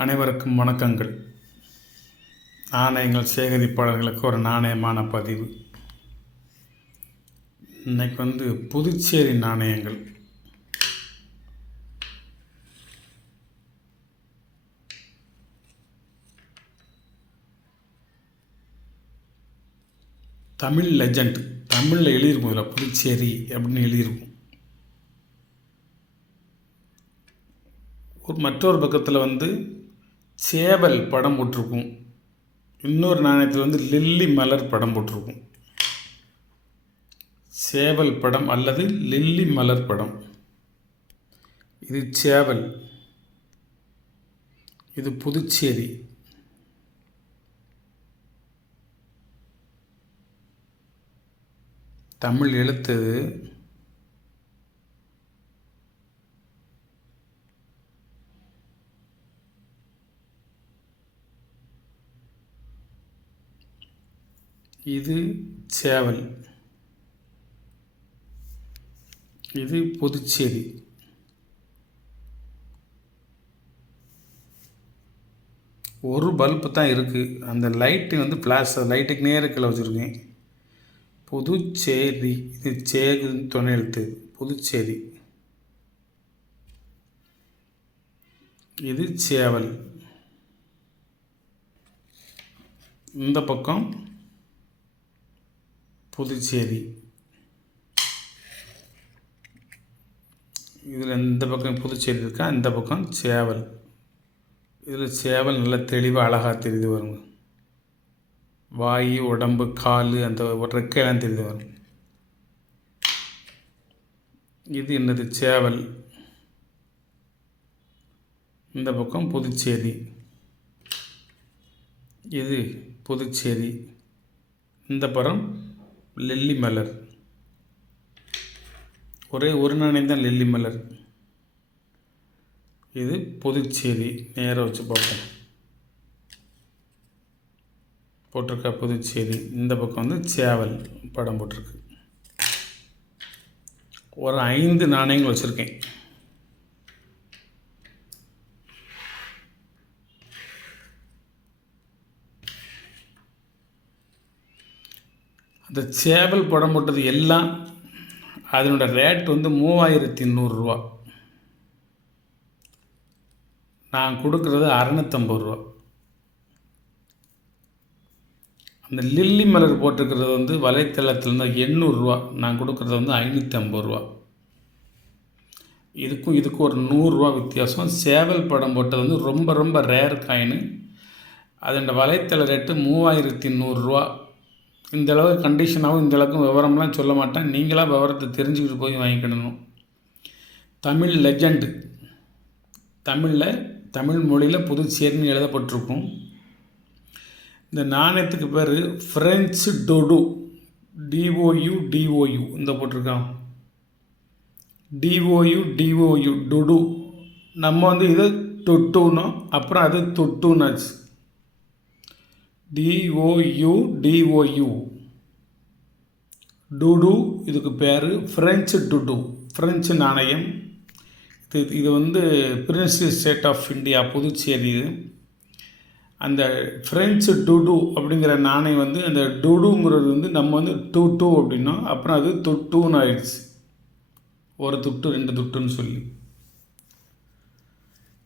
அனைவருக்கும் வணக்கங்கள். நாணயங்கள் சேகரிப்பாளர்களுக்கு ஒரு நாணயமான பதிவு. இன்னைக்கு புதுச்சேரி நாணயங்கள். தமிழ் லெஜண்ட், தமிழில் எழுதியிருக்கும். இதில் புதுச்சேரி அப்படின்னு எழுதியிருக்கும். மற்றொரு பக்கத்தில் சேவல் படம் போட்டிருக்கும். இன்னொரு நாணயத்தில் லில்லி மலர் படம் போட்டிருக்கும். சேவல் படம் அல்லது லில்லி மலர் படம். இது சேவல், இது புதுச்சேரி. தமிழ் எழுத்து இது சேவல், இது புதுச்சேரி. ஒரு பல்பு தான் இருக்குது. அந்த லைட்டு ஃப்ளாஷ், லைட்டுக்கு நேரத்தில் வச்சுருக்கேன். புதுச்சேரி, இது சேகு துணை எழுத்து. புதுச்சேரி, இது சேவல். இந்த பக்கம் புதுச்சேரி. இதில் இந்த பக்கம் புதுச்சேரி இருக்கா, இந்த பக்கம் சேவல். இதில் சேவல் நல்லா தெளிவாக அழகாக தெரியுது வருங்க. வாய், உடம்பு, கால், அந்த ரெக்கையெல்லாம் தெரியுது வரும். இது என்னது? சேவல். இந்த பக்கம் புதுச்சேரி, இது புதுச்சேரி. இந்த படம் லில்லி மலர். ஒரே ஒரு நாணயம் தான் லில்லி மலர். இது புதுச்சேரி. நேராக வச்சு பார்ப்போம். போட்டிருக்கா புதுச்சேரி. இந்த பக்கம் சேவல் படம் போட்டிருக்கு. ஒரு 5 நாணயங்கள் வச்சுருக்கேன். அந்த சேவல் படம் போட்டது எல்லாம் அதனோட ரேட் 3100 ரூபா. நான் கொடுக்குறது 650 ரூபா. அந்த லில்லி மலர் போட்டிருக்கிறது வலைத்தளத்தில் 800 ரூபா. நான் கொடுக்குறது 550 ரூபா. இதுக்கும் ஒரு 100 ரூபா வித்தியாசம். சேவல் படம் போட்டது ரொம்ப ரொம்ப ரேர் காயின். அதோட வலைத்தள ரேட்டு 3100 ரூபா. இந்தளவு கண்டிஷனாகவும் இந்தளவுக்கு விவரம்லாம் சொல்ல மாட்டேன். நீங்களாக விவரத்தை தெரிஞ்சுக்கிட்டு போய் வாங்கிக்கிடணும். தமிழ் லெஜண்ட், தமிழ் மொழியில் புதுச்சேரின்னு எழுதப்பட்டிருக்கும். இந்த நாணயத்துக்கு பேர் ஃப்ரெஞ்சு டொடு, DOU இந்த போட்டிருக்கான். DOU டொடு. நம்ம இதை தொட்டுனோம், அப்புறம் அது தொட்டுனாச்சு. DOU டுடு. இதுக்கு பேர் ஃப்ரெஞ்சு டுடு, ஃப்ரெஞ்சு நாணயம். இது prince state of India, Puducherry. அந்த ஃப்ரெஞ்சு டுடு அப்படிங்கிற நாணயம் அந்த டுடுங்கிறது நம்ம டூ அப்படின்னோம், அப்புறம் அது தொட்டுன்னு ஆயிடுச்சு. ஒரு துட்டு 2 துட்டுன்னு சொல்லி.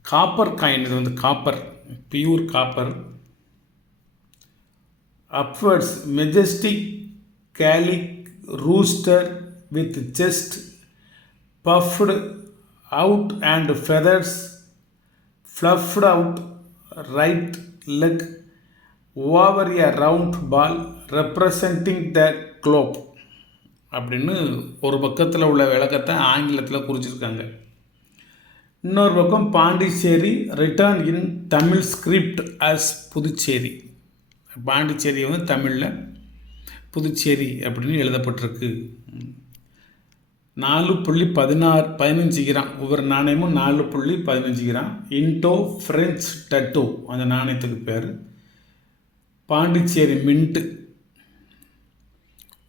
Copper coin. இது copper, pure copper. Upwards, majestic calic rooster with chest puffed out and feathers fluffed out, right leg over a round ball representing the globe அப்படின்னு ஒரு பக்கத்தில் உள்ள விளக்கத்தை ஆங்கிலத்தில் குறிச்சிருக்காங்க. இன்னொரு பக்கம் பாண்டிச்சேரி ரிட்டர்ன் இன் தமிழ் ஸ்கிரிப்ட் அஸ் புதுச்சேரி. பாண்டிச்சேரி தமிழில் புதுச்சேரி அப்படின்னு எழுதப்பட்டிருக்கு. 4.15 கிராம். ஒவ்வொரு நாணயமும் 4.15 கிராம். இன்டோ ஃப்ரெஞ்ச் டட்டோ அந்த நாணயத்துக்கு பேர். பாண்டிச்சேரி மின்ட்டு.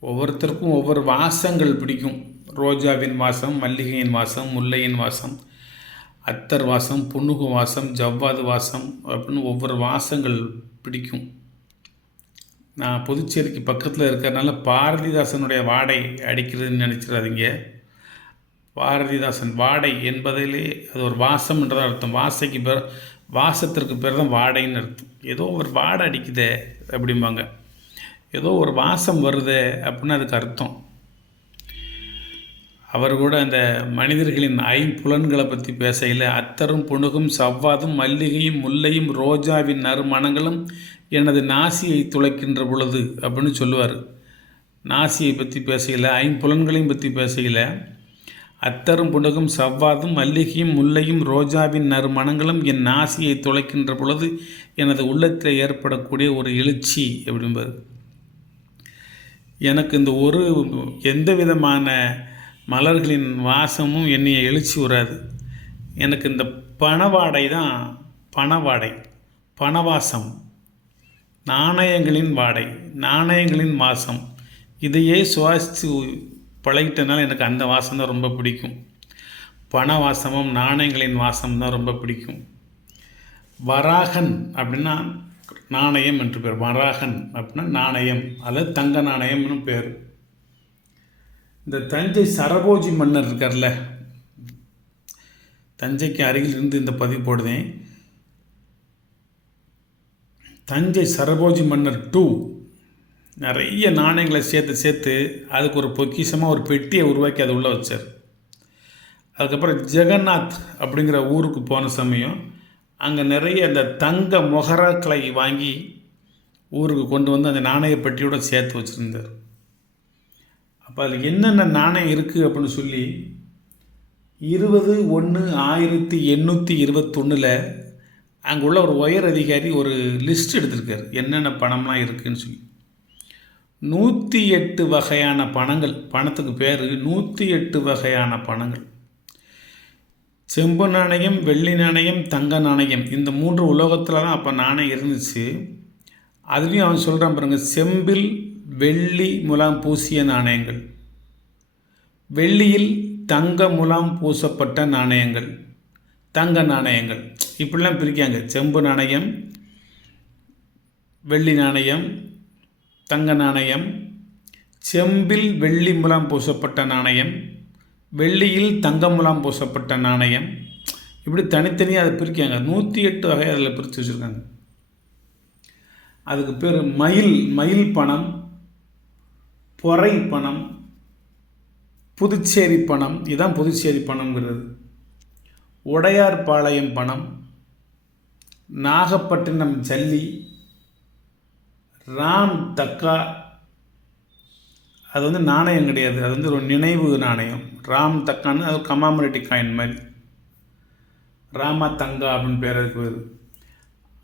ஒவ்வொருத்தருக்கும் ஒவ்வொரு வாசங்கள் பிடிக்கும். ரோஜாவின் வாசம், மல்லிகையின் வாசம், முல்லையின் வாசம், அத்தர் வாசம், புன்னுகு வாசம், ஜவ்வாது வாசம் அப்படின்னு ஒவ்வொரு வாசங்கள் பிடிக்கும். நான் புதுச்சேரிக்கு பக்கத்தில் இருக்கிறதுனால பாரதிதாசனுடைய வாடை அடிக்கிறதுன்னு நினச்சிடாதீங்க. பாரதிதாசன் வாடை என்பதிலே அது ஒரு வாசம் என்றதான் அர்த்தம். வாசத்திற்கு பேர் தான் வாடைன்னு அர்த்தம். ஏதோ ஒரு வாடை அடிக்குதே அப்படிம்பாங்க. ஏதோ ஒரு வாசம் வருதே அப்படின்னு அதுக்கு அர்த்தம். அவர் கூட அந்த மனிதர்களின் ஐம்புலன்களை பற்றி பேசையில் அத்தரும் புணுகும் சவ்வாதும் மல்லிகையும் முல்லையும் ரோஜாவின் நறுமணங்களும் எனது நாசியை துளைக்கின்ற பொழுது அப்படின்னு சொல்லுவார். நாசியை பற்றி பேசையில், ஐம்புலன்களையும் பற்றி பேசையில் அத்தரும் புணுகும் சவ்வாதும் மல்லிகையும் முல்லையும் ரோஜாவின் நறுமணங்களும் என் நாசியை துளைக்கின்ற பொழுது எனது உள்ளத்தில் ஏற்படக்கூடிய ஒரு எழுச்சி அப்படிம்பார். எனக்கு இந்த எந்த விதமான மலர்களின் வாசமும் என்னைய எழுச்சி வராது. எனக்கு இந்த பணவாடை தான் பணவாடை, பணவாசம், நாணயங்களின் வாடை, நாணயங்களின் வாசம், இதையே சுவாசித்து பழகிட்டனால எனக்கு அந்த வாசம் தான் ரொம்ப பிடிக்கும். பண வாசமும் நாணயங்களின் வாசம் தான் ரொம்ப பிடிக்கும். வராகன் அப்படின்னா நாணயம் என்று பேர். வராகன் அப்படின்னா நாணயம் அல்லது தங்க நாணயம்னு பேர். இந்த தஞ்சை சரபோஜி மன்னர் இருக்கார்ல, தஞ்சைக்கு அருகில் இருந்து இந்த பதிவு போடுதேன். தஞ்சை சரபோஜி மன்னர் 2 நிறைய நாணயங்களை சேர்த்து அதுக்கு ஒரு பொக்கிஷமாக ஒரு பெட்டியை உருவாக்கி அதை உள்ளே வச்சார். அதுக்கப்புறம் ஜெகநாத் அப்படிங்கிற ஊருக்கு போன சமயம் அங்கே நிறைய இந்த தங்க மொஹராக்களை வாங்கி ஊருக்கு கொண்டு வந்து அந்த நாணய பெட்டியோடு சேர்த்து வச்சுருந்தார். அப்போ அதில் என்னென்ன நாணயம் இருக்குது அப்படின்னு சொல்லி 20/1/1821 அங்கே உள்ள ஒரு உயர் அதிகாரி ஒரு லிஸ்ட் எடுத்திருக்கார், என்னென்ன பணம்லாம் இருக்குதுன்னு சொல்லி. 108 வகையான பணங்கள். பணத்துக்கு பேர் 108 வகையான பணங்கள். செம்பு நாணயம், வெள்ளி நாணயம், தங்க நாணயம், இந்த 3 உலோகத்தில் தான் அப்போ நாணயம் இருந்துச்சு. அதுலேயும் அவன் சொல்கிறான் பாருங்க, செம்பில் வெள்ளி முலாம் பூசிய நாணயங்கள், வெள்ளியில் தங்க முலாம் பூசப்பட்ட நாணயங்கள், தங்க நாணயங்கள், இப்படிலாம் பிரிக்காங்க. செம்பு நாணயம், வெள்ளி நாணயம், தங்க நாணயம், செம்பில் வெள்ளி முலாம் பூசப்பட்ட நாணயம், வெள்ளியில் தங்க முலாம் பூசப்பட்ட நாணயம், இப்படி தனித்தனியாக அதை பிரிக்காங்க. 108 வகை அதில் பிரித்து வச்சுருக்காங்க. அதுக்கு பேர் மயில் பணம், பொறை பணம், புதுச்சேரி பணம். இதுதான் புதுச்சேரி பணம்ங்கிறது. உடையார்பாளையம் பணம், நாகப்பட்டினம் ஜல்லி, ராம் தக்கா. அது வந்து நாணயம் கிடையாது, அது வந்து ஒரு நினைவு நாணயம். ராம் தக்கான்னு அது கமாமரேட்டிவ் காயின் மாதிரி. ராமா தங்கா அப்படின்னு பேர் அதுக்கு பேர்.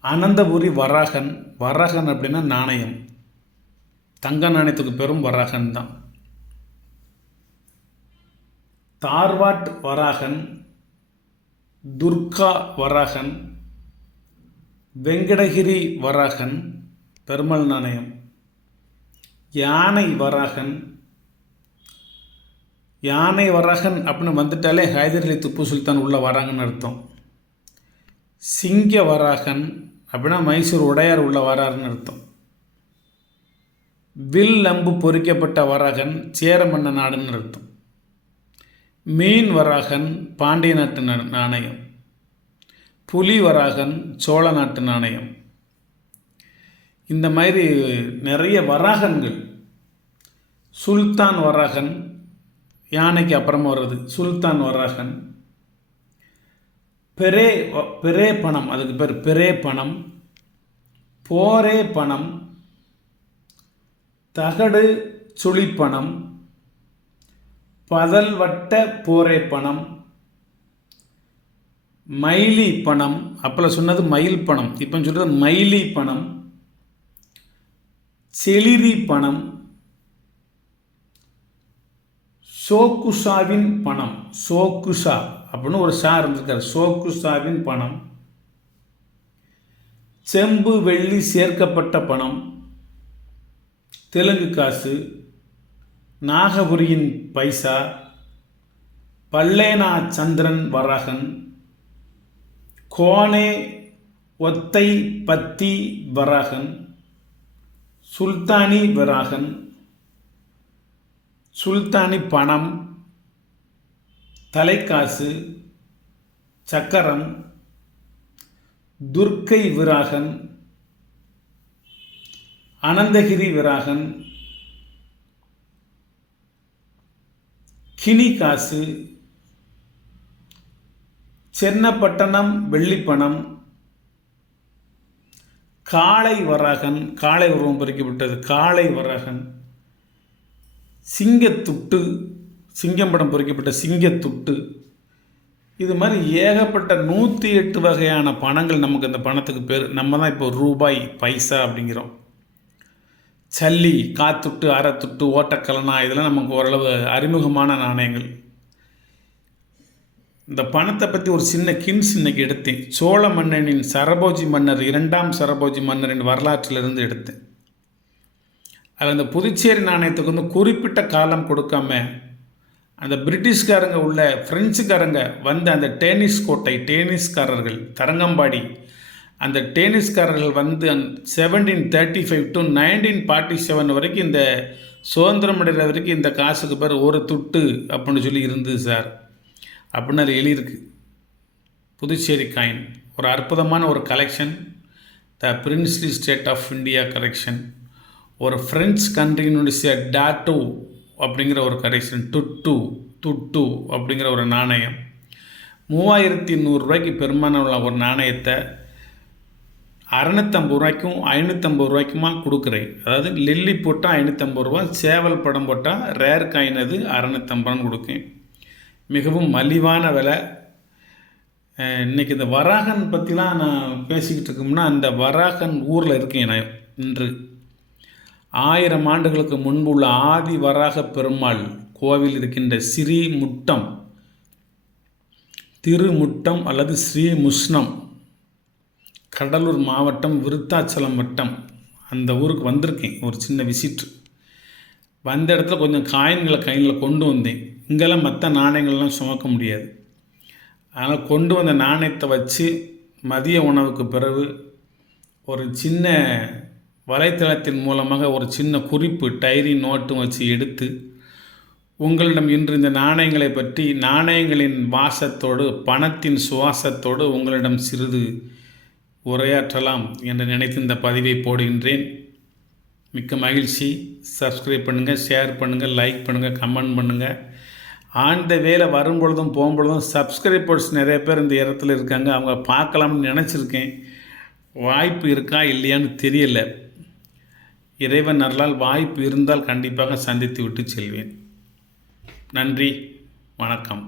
அனந்தபுரி வராகன். வராகன் அப்படின்னா நாணயம். தங்க நாணயத்துக்கு பேரும் வராகன் தான். தார்வாட் வராகன், துர்கா வராகன், வெங்கடகிரி வராகன் பெருமாள் நாணயம், யானை வராகன். யானை வராகன் அப்படின்னு வந்துட்டாலே ஹைதர் அலி திப்பு சுல்தான் உள்ளே வராங்கன்னு அர்த்தம். சிங்க வராகன் அப்படின்னா மைசூர் உடையார் உள்ள வராருன்னு அர்த்தம். வில் அம்பு பொறிக்கப்பட்ட வராகன் சேர மன்ன நாடுன்னு அர்த்தம். மீன் வராகன் பாண்டிய நாட்டு நாணயம். புலி வராகன் சோழ நாட்டு நாணயம். இந்த மாதிரி நிறைய வராகன்கள். சுல்தான் வராகன் யானைக்கு அப்புறமா வர்றது சுல்தான் வராகன். பெரே பணம், அதுக்கு பேர் பெரே பணம். போரே பணம், தகடு சுழிப்பணம், பதல்வட்ட போரே பணம், மைலி பணம். அப்போல்லாம் சொன்னது மயில் பணம், இப்போ சொல்கிறது மைலி பணம், செளிரி பணம், சோக்குஷாவின் பணம். சோக்குஷா அப்படின்னு ஒரு ஷா இருந்திருக்காரு. சோக்குஷாவின் பணம், செம்பு வெள்ளி சேர்க்கப்பட்ட பணம், தெலுங்கு காசு, நாகபுரியின் பைசா, பல்லேனா சந்திரன் வராகன், கோனே ஒத்தை பத்தி வராகன், சுல்தானி வராகன், சுல்தானி பணம், தலைக்காசு, சக்கரம், துர்க்கை விராகன், அனந்தகிரி விராகன், கினி காசு, சென்னப்பட்டணம் வெள்ளிப்பணம், காளை வராகன், காளை உருவம் பொறிக்கப்பட்டது காளை வராகன், சிங்கத்துட்டு, சிங்கம் படம் பொறிக்கப்பட்ட சிங்கத்துட்டு. இது மாதிரி ஏகப்பட்ட 108 வகையான பணங்கள் நமக்கு இந்த பணத்துக்கு பேர். நம்ம தான் இப்போ ரூபாய் பைசா அப்படிங்கிறோம். சல்லி, காத்துட்டு, அரைத்துட்டு, ஓட்டக்கலனா இதெல்லாம் நமக்கு ஓரளவு அறிமுகமான நாணயங்கள். இந்த பணத்தை பற்றி ஒரு சின்ன கின்ஸ் இன்னைக்கு எடுத்தேன். சோழ மன்னனின் சரபோஜி மன்னர், 2ஆம் சரபோஜி மன்னரின் வரலாற்றிலிருந்து எடுத்தேன். அதில் அந்த புதுச்சேரி நாணயத்துக்கு வந்து குறிப்பிட்ட காலம் கொடுக்காம அந்த பிரிட்டிஷ்காரங்க உள்ள ஃப்ரெஞ்சுக்காரங்க வந்து அந்த டேனிஸ்காரர்கள் தரங்கம்பாடி அந்த டேனிஸ்காரர்கள் வந்து 1735 to 1947 வரைக்கும் இந்த சுதந்திரம் அடைகிற வரைக்கும் இந்த காசுக்கு பேர் ஒரு துட்டு அப்படின்னு சொல்லி இருந்தது சார் அப்படின்னு அது எழுதியிருக்கு. புதுச்சேரி காயின் ஒரு அற்புதமான ஒரு collection. The princely state of India collection. ஒரு ஃப்ரெஞ்ச் கண்ட்ரியினுடைய டாட்டோ அப்படிங்கிற ஒரு கலெக்ஷன். துட்டு அப்படிங்கிற ஒரு நாணயம் 3100 ரூபாய்க்கு பெருமான உள்ள ஒரு நாணயத்தை 650 ரூபாய்க்கும் 550 ரூபாய்க்குமா கொடுக்குறேன். அதாவது லில்லி போட்டால் 550 ரூபா, சேவல் படம் போட்டால் ரேர் காயின் அது 650 ரூபான்னு கொடுக்கேன். மிகவும் மலிவான விலை. இன்றைக்கி இந்த வராகன் பற்றிலாம் நான் பேசிக்கிட்டு இருக்கோம்னா அந்த வராகன் ஊரில் இருக்கேன் நான் இன்று. 1000 ஆண்டுகளுக்கு முன்பு உள்ள ஆதி வராக பெருமாள் கோவில் இருக்கின்ற ஸ்ரீமுட்டம், திருமுட்டம் அல்லது ஸ்ரீமுஷ்ணம், கடலூர் மாவட்டம், விருத்தாச்சலம் வட்டம், அந்த ஊருக்கு வந்திருக்கேன். ஒரு சின்ன விசிட். வந்த இடத்துல கொஞ்சம் காயின்களை கையில் கொண்டு வந்தேன். இங்கெல்லாம் மற்ற நாணயங்கள்லாம் சுமக்க முடியாது. அதனால் கொண்டு வந்த நாணயத்தை வச்சு மதிய உணவுக்கு பிறகு ஒரு சின்ன வலைத்தளத்தின் மூலமாக ஒரு சின்ன குறிப்பு டைரி நோட்டும் வச்சு எடுத்து உங்களிடம் இன்று இந்த நாணயங்களை பற்றி, நாணயங்களின் வாசத்தோடு பணத்தின் சுவாசத்தோடு உங்களிடம் சிறிது உரையாற்றலாம் என்று நினைத்து இந்த பதிவை போடுகின்றேன். மிக்க மகிழ்ச்சி. சப்ஸ்கிரைப் பண்ணுங்கள், ஷேர் பண்ணுங்கள், லைக் பண்ணுங்கள், கமெண்ட் பண்ணுங்கள். ஆண்ட வேலை வரும்பொழுதும் போகும்பொழுதும் சப்ஸ்கிரைபர்ஸ் நிறைய பேர் இந்த இடத்துல இருக்காங்க. அவங்க பார்க்கலாம்னு நினச்சிருக்கேன். வாய்ப்பு இருக்கா இல்லையான்னு தெரியல. இறைவன் அருளால் வாய்ப்பு இருந்தால் கண்டிப்பாக சந்தித்து விட்டு செல்வேன். நன்றி, வணக்கம்.